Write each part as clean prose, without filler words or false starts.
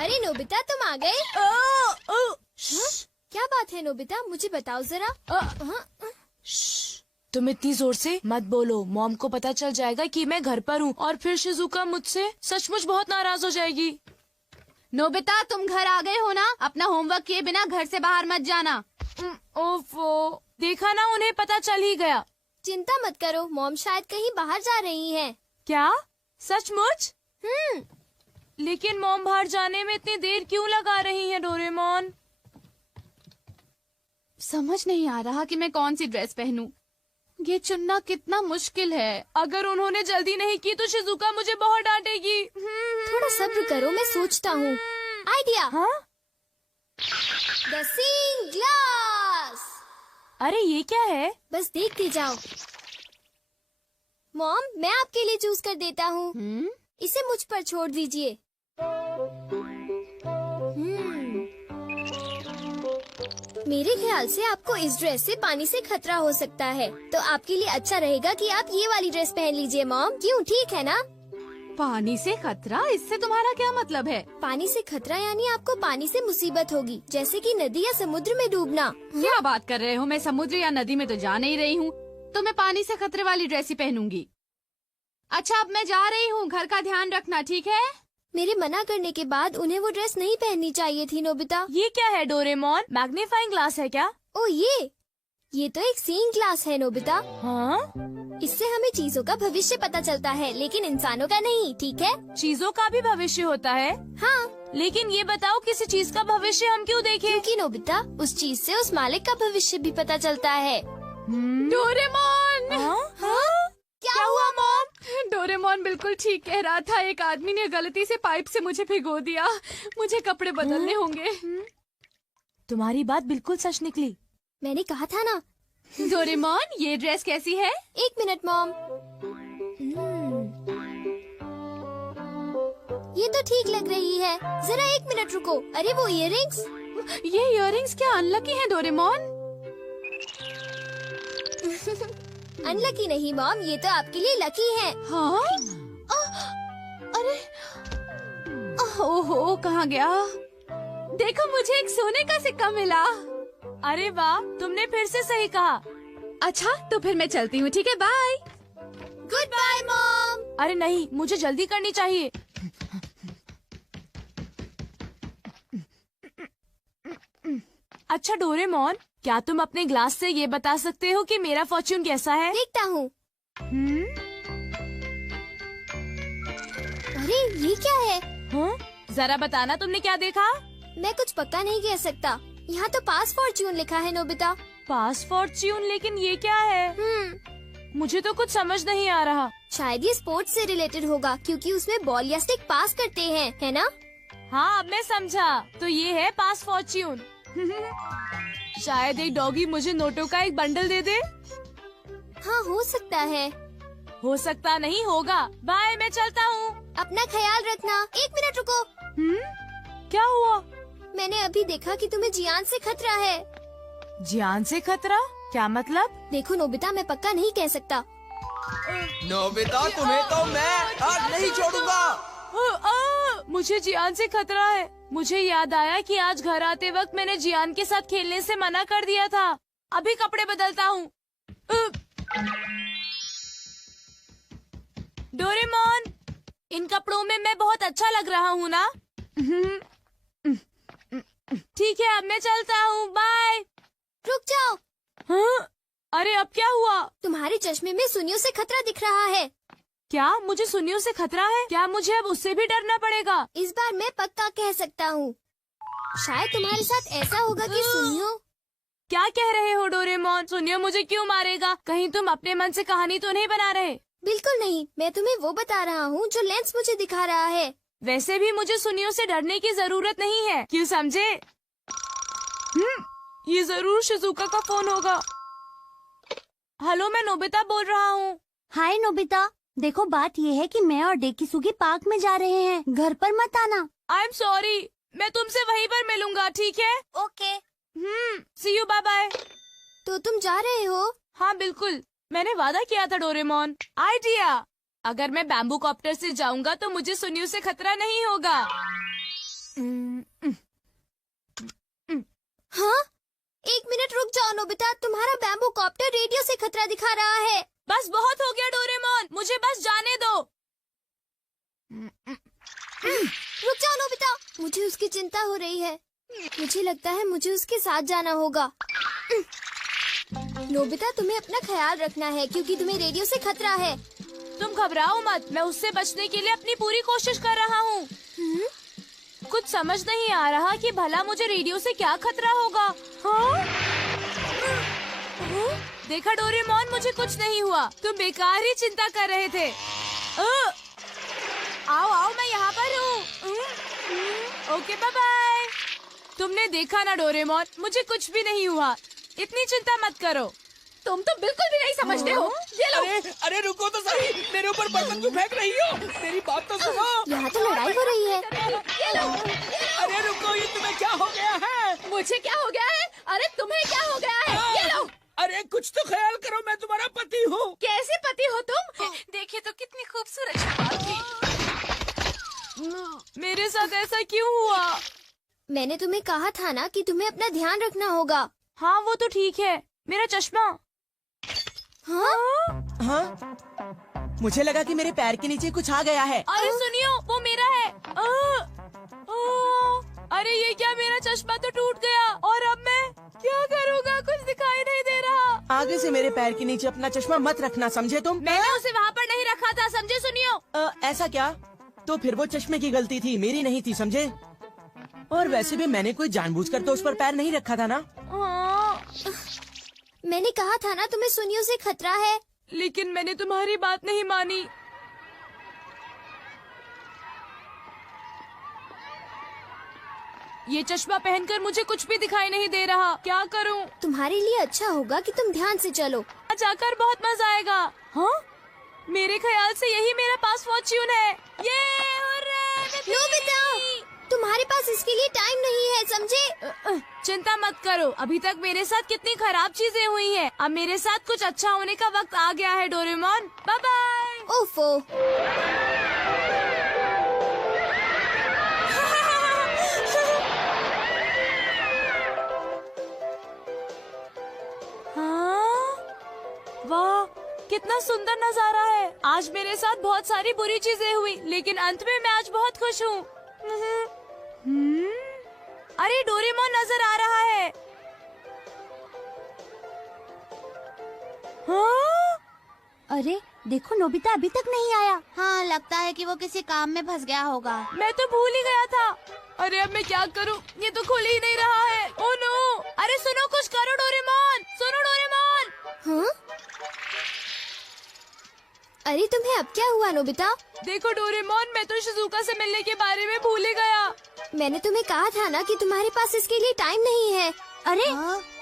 अरे नोबिता तुम आ गए? क्या बात है नोबिता, मुझे बताओ जरा। तुम इतनी जोर से मत बोलो, मॉम को पता चल जाएगा कि मैं घर पर हूँ और फिर शिजुका मुझसे सचमुच बहुत नाराज हो जाएगी। नोबिता तुम घर आ गए हो ना, अपना होमवर्क किए बिना घर से बाहर मत जाना। ओफो, देखा ना, उन्हें पता चल ही गया। चिंता मत करो, मॉम शायद कहीं बाहर जा रही हैं। क्या सचमुच? लेकिन मॉम बाहर जाने में इतनी देर क्यों लगा रही है डोरेमोन? समझ नहीं आ रहा कि मैं कौन सी ड्रेस पहनूं। ये चुनना कितना मुश्किल है। अगर उन्होंने जल्दी नहीं की तो शिजुका मुझे बहुत डांटेगी। थोड़ा सब्र करो, मैं सोचता हूँ। आइडिया। हाँ? The seeing glass. अरे ये क्या है? बस देखते जाओ। मॉम मैं आपके लिए चूज कर देता हूँ। इसे मुझ पर छोड़ दीजिए। मेरे ख्याल से आपको इस ड्रेस से पानी से खतरा हो सकता है, तो आपके लिए अच्छा रहेगा कि आप ये वाली ड्रेस पहन लीजिए मॉम। क्यों, ठीक है ना? पानी से खतरा, इससे तुम्हारा क्या मतलब है? पानी से खतरा यानी आपको पानी से मुसीबत होगी, जैसे कि नदी या समुद्र में डूबना। क्या बात कर रहे हो? मैं समुद्र या नदी में तो जा नहीं रही हूँ, तो मैं पानी से खतरे वाली ड्रेस ही पहनूंगी। अच्छा अब मैं जा रही हूँ, घर का ध्यान रखना, ठीक है? मेरे मना करने के बाद उन्हें वो ड्रेस नहीं पहननी चाहिए थी नोबिता। ये क्या है डोरेमोन? मैग्नीफाइंग ग्लास है क्या? ओ ये तो एक सीइंग ग्लास है नोबिता। हाँ? इससे हमें चीजों का भविष्य पता चलता है, लेकिन इंसानों का नहीं, ठीक है? चीजों का भी भविष्य होता है? हाँ। लेकिन ये बताओ, किसी चीज का भविष्य हम क्यों देखें? क्योंकि नोबिता उस चीज से उस मालिक का भविष्य भी पता चलता है। डोरेमोन! हाँ? क्या हुआ मॉम? डोरेमोन बिल्कुल ठीक कह रहा था, एक आदमी ने गलती से पाइप से मुझे भिगो दिया। मुझे कपड़े बदलने होंगे। तुम्हारी बात बिल्कुल सच निकली। मैंने कहा था ना। डोरेमोन ये ड्रेस कैसी है? एक मिनट मॉम। ये तो ठीक लग रही है, जरा एक मिनट रुको। अरे वो इयररिंग्स। ये इयररिंग्स क्या अनलकी हैं डोरेमोन? अनलकी नहीं मॉम, ये तो आपके लिए लकी है। हाँ? अरे ओहो, कहाँ गया? देखो मुझे एक सोने का सिक्का मिला। अरे वाह, तुमने फिर से सही कहा। अच्छा तो फिर मैं चलती हूँ, ठीक है? बाय। Goodbye mom. अरे नहीं, मुझे जल्दी करनी चाहिए। अच्छा डोरेमोन, क्या तुम अपने ग्लास से ये बता सकते हो कि मेरा फॉर्च्यून कैसा है? देखता हूँ। अरे ये क्या है? हाँ? जरा बताना, तुमने क्या देखा? मैं कुछ पक्का नहीं कह सकता। यहाँ तो पास फॉर्च्यून लिखा है नोबिता। पास फॉर्च्यून? लेकिन ये क्या है? मुझे तो कुछ समझ नहीं आ रहा। शायद ये स्पोर्ट्स से रिलेटेड होगा, क्योंकि उसमें बॉल या स्टिक पास करते हैं, है ना? हाँ अब मैं समझा, तो ये है पास फॉर्च्यून। शायद एक डॉगी मुझे नोटों का एक बंडल दे दे। हाँ हो सकता है। हो सकता नहीं, होगा। बाय, मैं चलता हूँ। अपना ख्याल रखना। एक मिनट रुको। क्या हुआ? मैंने अभी देखा कि तुम्हें जियान से खतरा है। जियान से खतरा? क्या मतलब? देखो नोबिता, मैं पक्का नहीं कह सकता। नोबिता तुम्हें तो मैं आज नहीं छोड़ूंगा। मुझे जियान से खतरा है। मुझे याद आया कि आज घर आते वक्त मैंने जियान के साथ खेलने से मना कर दिया था। अभी कपड़े बदलता हूँ। डोरेमोन, इन कपड़ों में मैं बहुत अच्छा लग रहा हूँ ना? ठीक है, अब मैं चलता हूँ। बाय। रुक जाओ। हाँ? अरे अब क्या हुआ? तुम्हारे चश्मे में सुनियों से खतरा दिख रहा है। क्या मुझे सुनियों से खतरा है? क्या मुझे अब उससे भी डरना पड़ेगा? इस बार मैं पक्का कह सकता हूँ। शायद तुम्हारे साथ ऐसा होगा कि सुनियो। क्या कह रहे हो डोरेमोन? सुनियो मुझे क्यों मारेगा? कहीं तुम अपने मन से कहानी तो नहीं बना रहे? बिल्कुल नहीं, मैं तुम्हें वो बता रहा हूँ जो लेंस मुझे दिखा रहा है। वैसे भी मुझे सुनियों से डरने की जरूरत नहीं है, क्यों समझे? ये जरूर शिजुका का फोन होगा। हेलो, मैं नोबिता बोल रहा हूँ। हाय नोबिता, देखो बात ये है कि मैं और डेकिसुगी पार्क में जा रहे हैं, घर पर मत आना। आई एम सॉरी, मैं तुमसे वहीं पर मिलूंगा, ठीक है? Okay. See you, bye bye. तो तुम जा रहे हो? हाँ बिल्कुल, मैंने वादा किया था डोरेमोन। आइडिया, अगर मैं बैम्बू कॉप्टर से जाऊंगा तो मुझे सुनियों से खतरा नहीं होगा। नोबिता, तुम्हारा बैम्बू कॉप्टर रेडियो से खतरा दिखा रहा है। बस बहुत हो गया डोरेमोन, मुझे बस जाने दो। रुक जाओ नोबिता, मुझे उसकी चिंता हो रही है। मुझे लगता है मुझे उसके साथ जाना होगा। नोबिता, तुम्हें अपना ख्याल रखना है क्योंकि तुम्हें रेडियो से खतरा है। तुम घबराओ मत, मैं उससे बचने के लिए अपनी पूरी कोशिश कर रहा हूँ। कुछ समझ नहीं आ रहा कि भला मुझे रेडियो से क्या खतरा होगा। हाँ? देखा डोरेमोन, मुझे कुछ नहीं हुआ। तुम बेकार ही चिंता कर रहे थे। आओ आओ, मैं यहाँ पर हूँ। Okay, bye bye. तुमने देखा ना डोरेमोन, मुझे कुछ भी नहीं हुआ। इतनी चिंता मत करो। तुम तो बिल्कुल भी नहीं समझते हो। ये लो। अरे रुको तो सही, मेरे ऊपर बर्तन क्यों फेंक रही हो? मेरी बात तो सुनो। यहाँ तो लड़ाई हो रही है। ये लो। अरे रुको, ये तुम्हें क्या हो गया है? मुझे क्या हो गया है? अरे तुम्हें क्या हो गया है? ये लो। अरे कुछ तो ख्याल करो, मैं तुम्हारा पति हूँ। कैसे पति हो तुम? देखिए तो कितनी खूबसूरत शक्ल थी। मेरे साथ ऐसा क्यों हुआ? मैंने तुम्हें कहा था ना कि तुम्हें अपना ध्यान रखना होगा। हाँ, वो तो ठीक है। मेरा चश्मा। हाँ? हाँ? मुझे लगा कि मेरे पैर के नीचे कुछ आ गया है। अरे सुनियो, वो मेरा है। अरे ये क्या, मेरा चश्मा तो टूट गया। और अब मैं क्या करूँगा? कुछ दिखाई नहीं दे रहा। आगे से मेरे पैर के नीचे अपना चश्मा मत रखना, समझे तुम? मैंने उसे वहाँ पर नहीं रखा था, समझे सुनियो? ऐसा क्या? तो फिर वो चश्मे की गलती थी, मेरी नहीं थी, समझे? और वैसे भी मैंने कोई जानबूझकर तो उस पर पैर नहीं रखा था ना। मैंने कहा था ना तुम्हें सुनियो से खतरा है। लेकिन मैंने तुम्हारी बात नहीं मानी। ये चश्मा पहनकर मुझे कुछ भी दिखाई नहीं दे रहा। क्या करूं? तुम्हारे लिए अच्छा होगा कि तुम ध्यान से चलो। जाकर बहुत मजा आएगा। हाँ? मेरे ख्याल से यही मेरा पास फॉर्च्यून है। ये नोबिता, तुम्हारे पास इसके लिए टाइम नहीं है, समझे? चिंता मत करो, अभी तक मेरे साथ कितनी खराब चीजें हुई हैं। अब मेरे साथ कुछ अच्छा होने का वक्त आ गया है डोरेमोन। Bye bye. ओफो। हाँ? वाह, कितना सुंदर नजारा है। आज मेरे साथ बहुत सारी बुरी चीजें हुई, लेकिन अंत में मैं आज बहुत खुश हूँ। अरे डोरेमोन नजर आ रहा है। हाँ? अरे देखो, नोबिता अभी तक नहीं आया। हाँ, लगता है कि वो किसी काम में फंस गया होगा। मैं तो भूल ही गया था। अरे अब मैं क्या करूं? ये तो खुल ही नहीं रहा है। Oh no! अरे सुनो, कुछ करो डोरेमोन। सुनो डोरेमोन। हाँ? अरे तुम्हें अब क्या हुआ नोबिता? देखो डोरेमोन, मैं तो शिजुका से मिलने के बारे में भूल ही गया। मैंने तुम्हें कहा था ना कि तुम्हारे पास इसके लिए टाइम नहीं है। अरे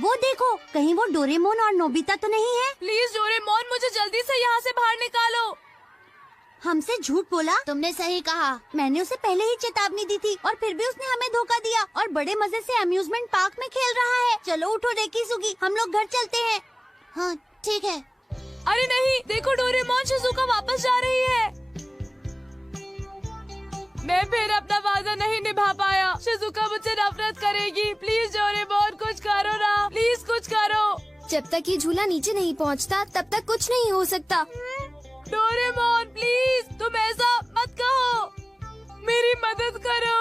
वो देखो, कहीं वो डोरेमोन और नोबिता तो नहीं है? प्लीज डोरेमोन, मुझे जल्दी से यहाँ से बाहर निकालो। हमसे झूठ बोला? तुमने सही कहा। मैंने उसे पहले ही चेतावनी दी थी और फिर भी उसने हमें धोखा दिया और बड़े मजे से अम्यूजमेंट पार्क में खेल रहा है। चलो उठो डेकिसुगी, हम लोग घर चलते हैं। हाँ ठीक है। अरे नहीं, देखो डोरेमोन, शिजुका वापस जा रही है। मैं फिर अपना वादा नहीं निभा पाया। शिजुका मुझसे नफरत करेगी। प्लीज डोरेमोन, कुछ करो ना, प्लीज कुछ करो। जब तक ये झूला नीचे नहीं पहुंचता, तब तक कुछ नहीं हो सकता। डोरेमोन प्लीज, तुम ऐसा मत कहो। मेरी मदद करो।